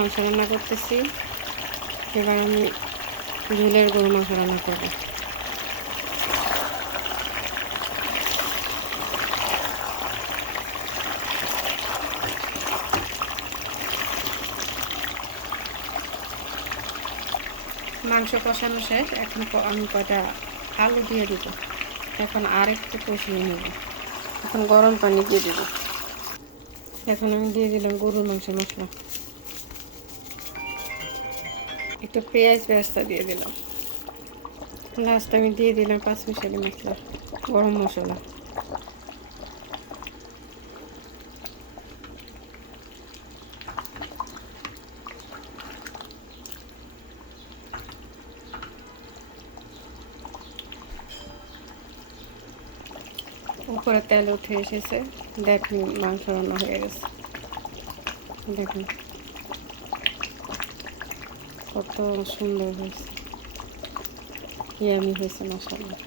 মাংস রান্না করতেছি। এবার আমি ঝোলের গরু মাংস রান্না করব। মাংস কষানো শেষ। এখন আমি কয়টা আলু দিয়ে দিব। এখন আর একটু কষিয়ে নেব। এখন গরম পানি দিয়ে দেব। এখন আমি দিয়ে দিলাম গরুর মাংস মশলা, একটু পেঁয়াজ বেরেস্তা দিয়ে দিলাম। লাস্ট আমি দিয়ে দিলাম 5 মিশালি মশলা, গরম মশলা। উপরে তেল উঠে এসেছে। দেখুন মাংস রান্না হয়ে গেছে। দেখুন কত সুন্দর হয়েছে, ইয়ামি হয়েছে মাশাআল্লাহ।